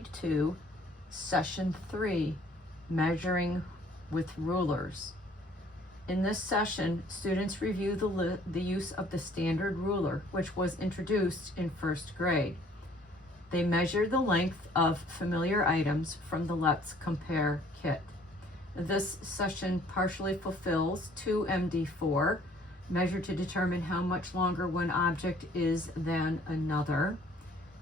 Grade 2, Session 3, Measuring with Rulers. In this session, students review the use of the standard ruler, which was introduced in first grade. They measure the length of familiar items from the Let's Compare kit. This session partially fulfills 2MD4, measure to determine how much longer one object is than another,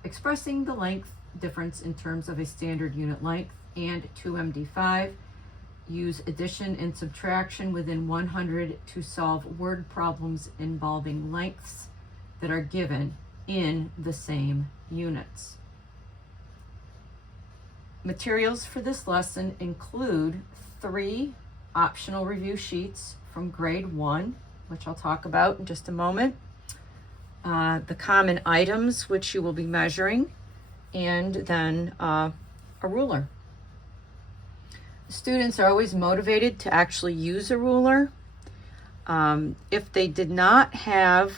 expressing the length difference in terms of a standard unit length, and 2MD5, use addition and subtraction within 100 to solve word problems involving lengths that are given in the same units. Materials for this lesson include 3 optional review sheets from grade 1, which I'll talk about in just a moment, the common items which you will be measuring, and then a ruler. Students are always motivated to actually use a ruler. If they did not have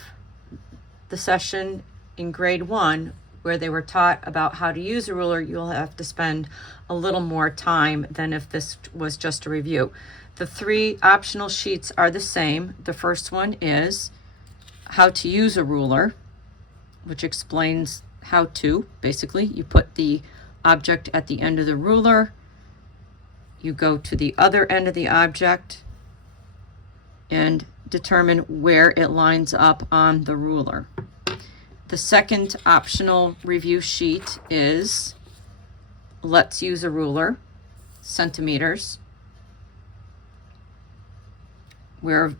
the session in grade 1 where they were taught about how to use a ruler, you'll have to spend a little more time than if this was just a review. The 3 optional sheets are the same. The first one is how to use a ruler, which explains how to. Basically, you put the object at the end of the ruler, you go to the other end of the object and determine where it lines up on the ruler. The second optional review sheet is Let's Use a Ruler, centimeters, where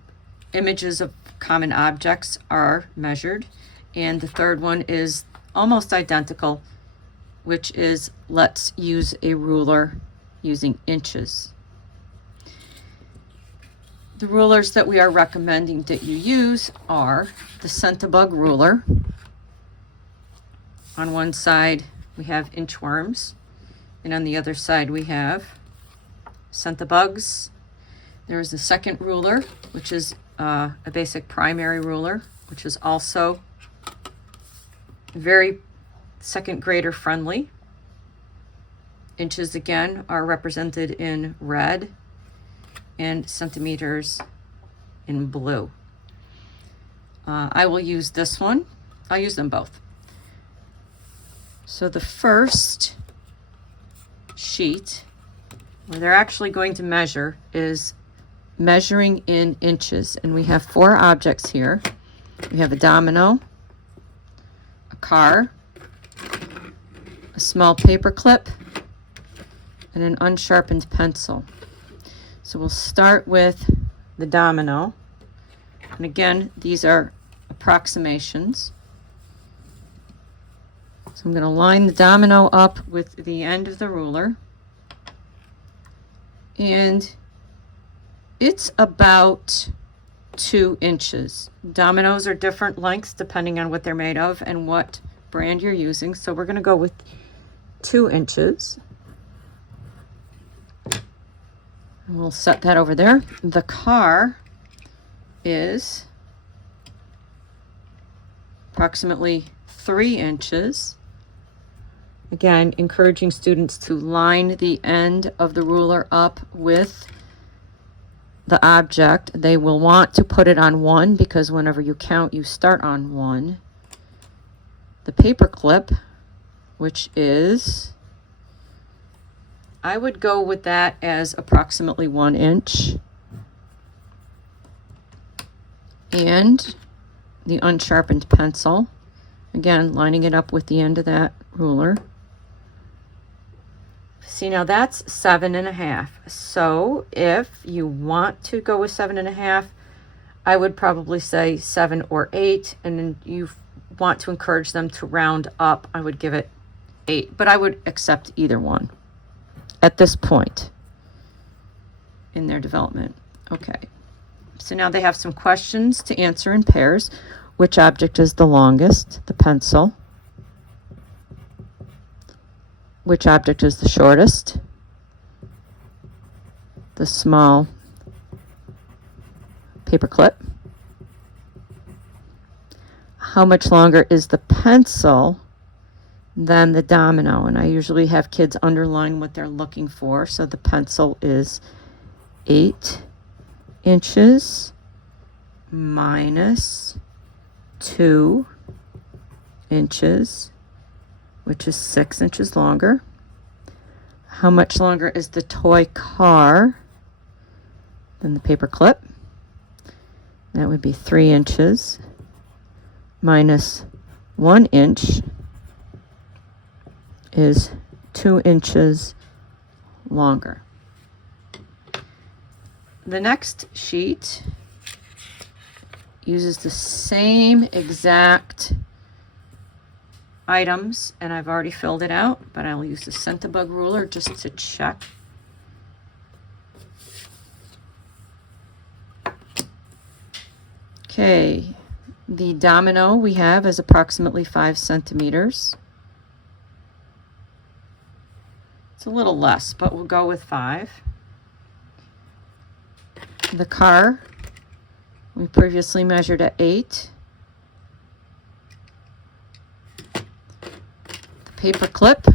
images of common objects are measured. And the third one is almost identical, which is Let's Use a Ruler using inches. The rulers that we are recommending that you use are the Centibug ruler. On one side we have inchworms, and on the other side we have centibugs. There is the second ruler, which is a basic primary ruler, which is also very second grader friendly. Inches again are represented in red and centimeters in blue. I will use this one. I'll use them both. So the first sheet where they're actually going to measure is measuring in inches. And we have 4 objects here. We have a domino, a car, a small paper clip, and an unsharpened pencil. So we'll start with the domino. And again, these are approximations. So I'm going to line the domino up with the end of the ruler. And it's about 2 inches. Dominoes are different lengths depending on what they're made of and what brand you're using. So we're going to go with 2 inches. And we'll set that over there. The car is approximately 3 inches. Again, encouraging students to line the end of the ruler up with the object. They will want to put it on 1 because whenever you count, you start on 1. The paper clip, which is, I would go with that as approximately 1 inch. And the unsharpened pencil, again, lining it up with the end of that ruler. See, now that's 7.5. So if you want to go with 7.5, I would probably say 7 or 8. And then you want to encourage them to round up, I would give it 8. But I would accept either one at this point in their development. Okay. So now they have some questions to answer in pairs. Which object is the longest? The pencil. Which object is the shortest? The small paper clip. How much longer is the pencil than the domino. And I usually have kids underline what they're looking for. So the pencil is 8 inches minus 2 inches, which is 6 inches longer. How much longer is the toy car than the paper clip? That would be 3 inches minus 1 inch is 2 inches longer. The next sheet uses the same exact items, and I've already filled it out, but I'll use the Centibug ruler just to check. Okay, the domino we have is approximately 5 centimeters. It's a little less, but we'll go with 5. The car, we previously measured at 8. The paper clip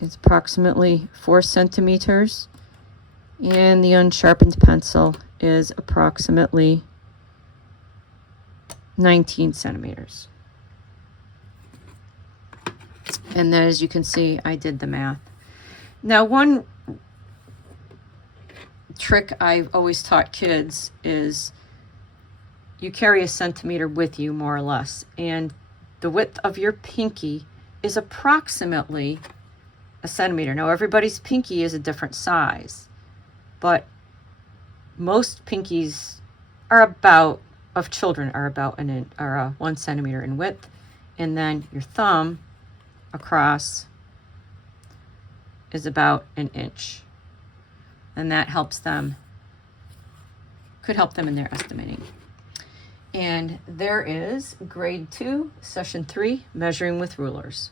is approximately 4 centimeters. And the unsharpened pencil is approximately 19 centimeters. And then, as you can see, I did the math. Now, one trick I've always taught kids is you carry a centimeter with you, more or less. And the width of your pinky is approximately a centimeter. Now, everybody's pinky is a different size, but most pinkies are about, of children, are about 1 centimeter in width. And then your thumb across is about 1 inch. And that helps them, could help them in their estimating. And there is grade 2, session 3, measuring with rulers.